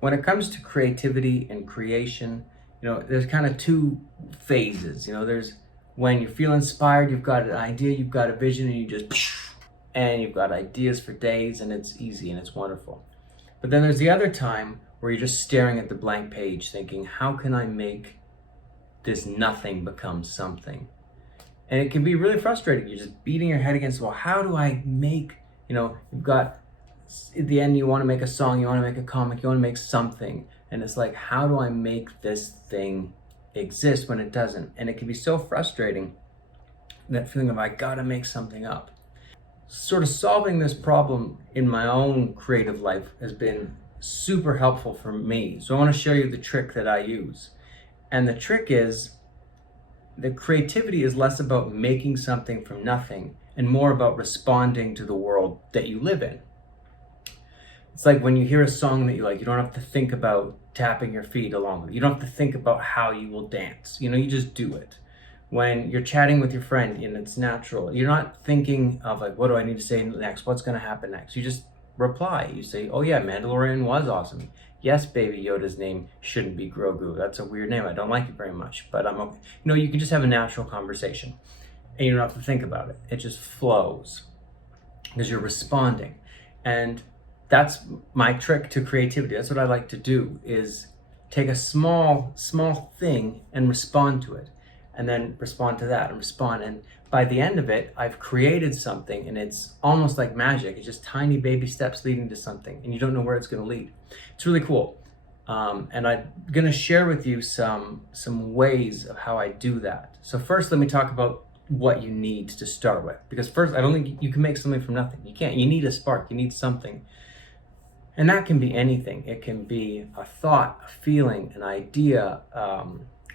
when it comes to creativity and creation, there's kind of two phases. There's when you feel inspired, you've got an idea, you've got a vision, and you just, and you've got ideas for days, and it's easy and it's wonderful. But then there's the other time where you're just staring at the blank page thinking, how can I make this nothing become something? And it can be really frustrating. You're just beating your head against the wall. How do I make, you've got, at the end, you want to make a song, you want to make a comic, you want to make something. And it's like, how do I make this thing exist when it doesn't? And it can be so frustrating, that feeling of I gotta make something up. Sort of solving this problem in my own creative life has been super helpful for me. So I want to show you the trick that I use. And the trick is that creativity is less about making something from nothing and more about responding to the world that you live in. It's like when you hear a song that you like, you don't have to think about tapping your feet along with it. You don't have to think about how you will dance. You just do it. When you're chatting with your friend and it's natural, you're not thinking of like, what do I need to say next? What's going to happen next? You just reply. You say, oh yeah, Mandalorian was awesome. Yes, Baby Yoda's name shouldn't be Grogu. That's a weird name. I don't like it very much, but I'm okay. You can just have a natural conversation and you don't have to think about it. It just flows because you're responding. And that's my trick to creativity. That's what I like to do, is take a small thing and respond to it. And then respond to that and respond. And by the end of it, I've created something, and it's almost like magic. It's just tiny baby steps leading to something, and you don't know where it's going to lead. It's really cool. And I'm going to share with you some ways of how I do that. So first, let me talk about what you need to start with. Because first, I don't think you can make something from nothing. You can't. You need a spark. You need something. And that can be anything. It can be a thought, a feeling, an idea,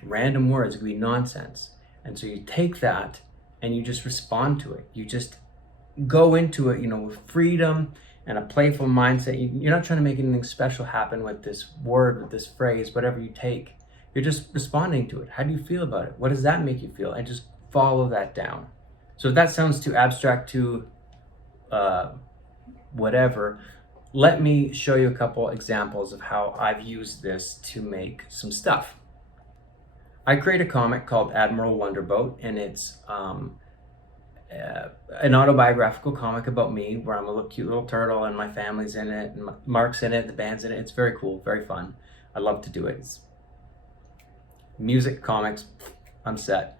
random words. It could be nonsense. And so you take that and you just respond to it. You just go into it, with freedom and a playful mindset. You're not trying to make anything special happen with this word, with this phrase, whatever you take. You're just responding to it. How do you feel about it? What does that make you feel? And just follow that down. So if that sounds too abstract, too whatever, let me show you a couple examples of how I've used this to make some stuff. I create a comic called Admiral Wonderboat, and it's an autobiographical comic about me, where I'm a cute little turtle and my family's in it, and Mark's in it, the band's in it. It's very cool, very fun. I love to do it. It's music, comics, I'm set.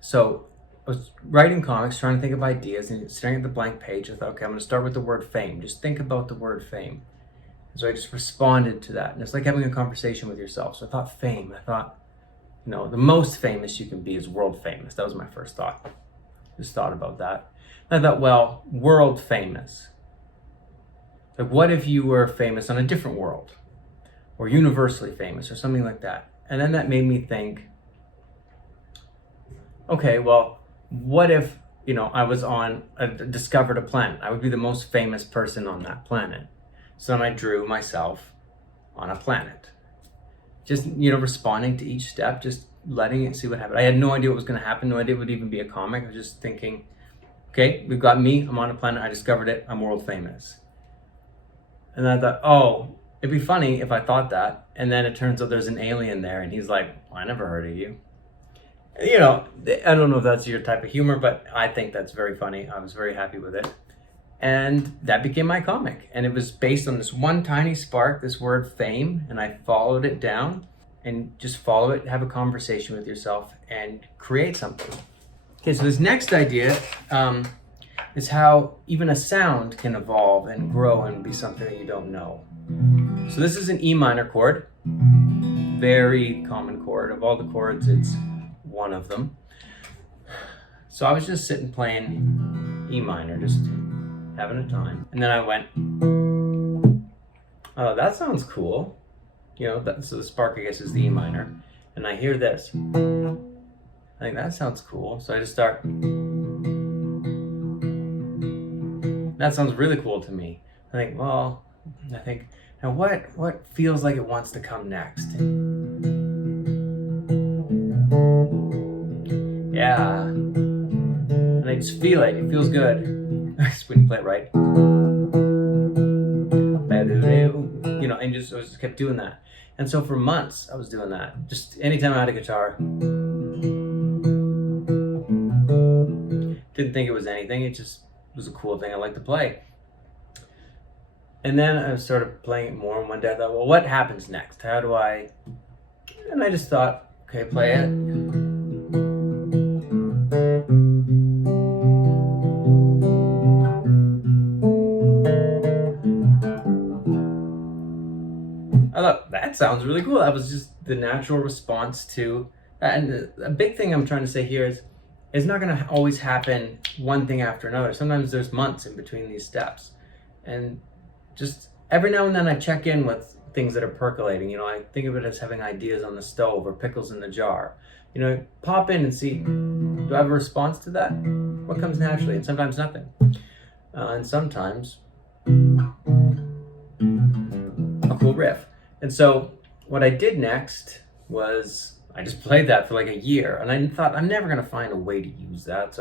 So I was writing comics, trying to think of ideas, and staring at the blank page. I thought, okay, I'm going to start with the word fame. Just think about the word fame. So I just responded to that. And it's like having a conversation with yourself. So I thought fame. I thought, the most famous you can be is world famous. That was my first thought. Just thought about that. And I thought, well, world famous. Like, what if you were famous on a different world? Or universally famous, or something like that. And then that made me think, okay, well, what if, I was discovered a planet? I would be the most famous person on that planet. So then I drew myself on a planet. Just, responding to each step, just letting it see what happened. I had no idea what was going to happen, no idea it would even be a comic. I was just thinking, okay, we've got me, I'm on a planet, I discovered it, I'm world famous. And then I thought, oh, it'd be funny if I thought that, and then it turns out there's an alien there, and he's like, I never heard of you. I don't know if that's your type of humor, but I think that's very funny. I was very happy with it. And that became my comic. And it was based on this one tiny spark, this word fame, and I followed it down, and just follow it, have a conversation with yourself, and create something. Okay, so this next idea is how even a sound can evolve and grow and be something that you don't know. So this is an E minor chord, very common chord. Of all the chords, it's one of them. So I was just sitting playing E minor, just having a time. And then I went, oh, that sounds cool. So the spark, I guess, is the E minor. And I hear this. I think that sounds cool. So I just start. That sounds really cool to me. I think, now what feels like it wants to come next? Yeah. And I just feel it. It feels good. I just wouldn't play it right. and I just kept doing that. And so for months I was doing that. Just anytime I had a guitar. Didn't think it was anything. It just was a cool thing I liked to play. And then I started playing it more, and one day I thought, well, what happens next? How do I... And I just thought, okay, play it. I thought, that sounds really cool. That was just the natural response to that. And a big thing I'm trying to say here is, it's not going to always happen one thing after another. Sometimes there's months in between these steps. And just every now and then I check in with things that are percolating. I think of it as having ideas on the stove or pickles in the jar. Pop in and see, do I have a response to that? What comes naturally? And sometimes nothing. And sometimes a cool riff. And so what I did next was I just played that for like a year, and I thought I'm never gonna find a way to use that.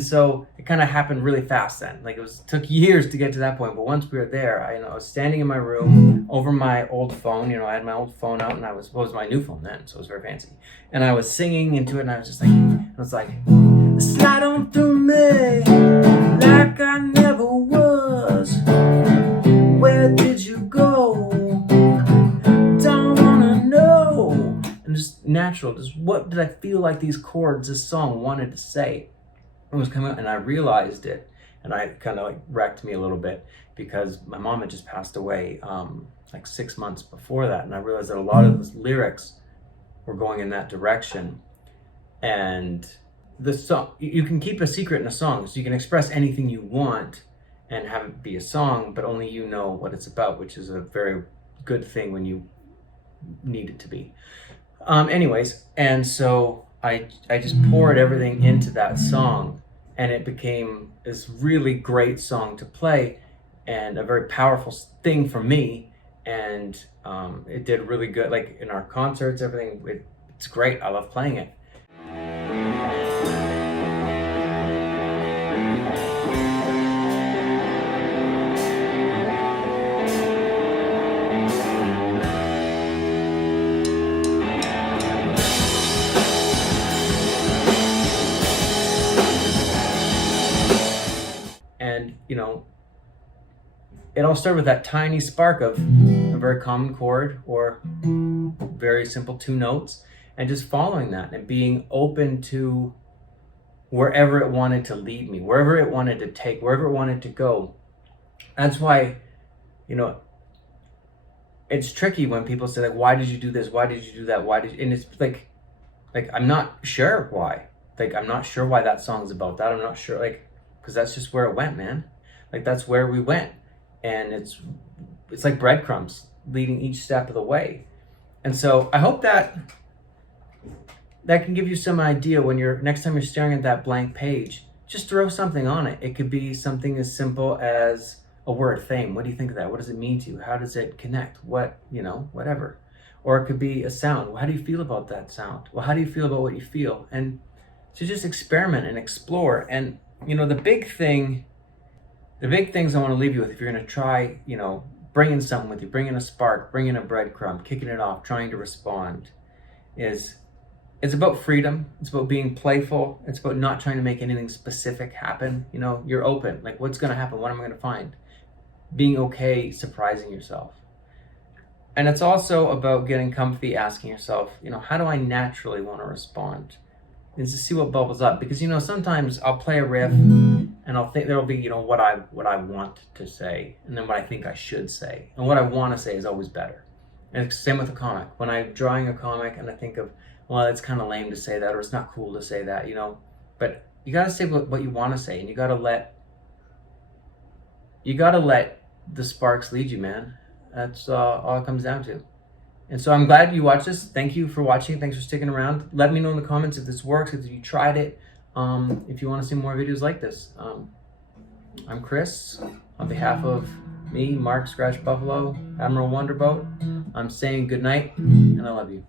So it kind of happened really fast then. Like took years to get to that point, but once we were there, I was standing in my room over my old phone. I had my old phone out, and it was my new phone then, so it was very fancy. And I was singing into it, and I was just like, slide on through me like I never was. Where did you go? Don't wanna know. And just natural, just what did I feel like these chords, this song wanted to say? It was coming out, and I realized it, and I kind of wrecked me a little bit because my mom had just passed away like 6 months before that, and I realized that a lot of the lyrics were going in that direction. And the song, you can keep a secret in a song, so you can express anything you want and have it be a song, but only you know what it's about, which is a very good thing when you need it to be. Anyways, and so I just poured everything into that song, and it became this really great song to play and a very powerful thing for me. And it did really good, like in our concerts, everything. It's great. I love playing it. And it all started with that tiny spark of a very common chord or very simple 2 notes, and just following that and being open to wherever it wanted to lead me, wherever it wanted to take, wherever it wanted to go. That's why, it's tricky when people say, like, why did you do this? Why did you do that? And it's like I'm not sure why. Like, I'm not sure why that song's about that. I'm not sure, because that's just where it went, man. Like, that's where we went. And it's like breadcrumbs leading each step of the way. And so I hope that can give you some idea when next time you're staring at that blank page, just throw something on it. It could be something as simple as a word, fame. What do you think of that? What does it mean to you? How does it connect? Whatever. Or it could be a sound. Well, how do you feel about that sound? Well, how do you feel about what you feel? And to just experiment and explore. And the big things I want to leave you with, if you're going to try, bringing something with you, bringing a spark, bringing a breadcrumb, kicking it off, trying to respond, is it's about freedom. It's about being playful. It's about not trying to make anything specific happen. You're open. Like, what's going to happen? What am I going to find? Being okay, surprising yourself. And it's also about getting comfy, asking yourself, how do I naturally want to respond? And to see what bubbles up, because sometimes I'll play a riff and I'll think there'll be what I want to say, and then what I think I should say, and what I want to say is always better. And it's the same with a comic. When I'm drawing a comic and I think of, well, it's kind of lame to say that, or it's not cool to say that, but you got to say what you want to say, and you got to let the sparks lead you, man. That's all it comes down to. And so I'm glad you watched this. Thank you for watching. Thanks for sticking around. Let me know in the comments if this works, if you tried it, if you want to see more videos like this. I'm Chris. On behalf of me, Mark Scratch Buffalo, Admiral Wonderboat, I'm saying good night, and I love you.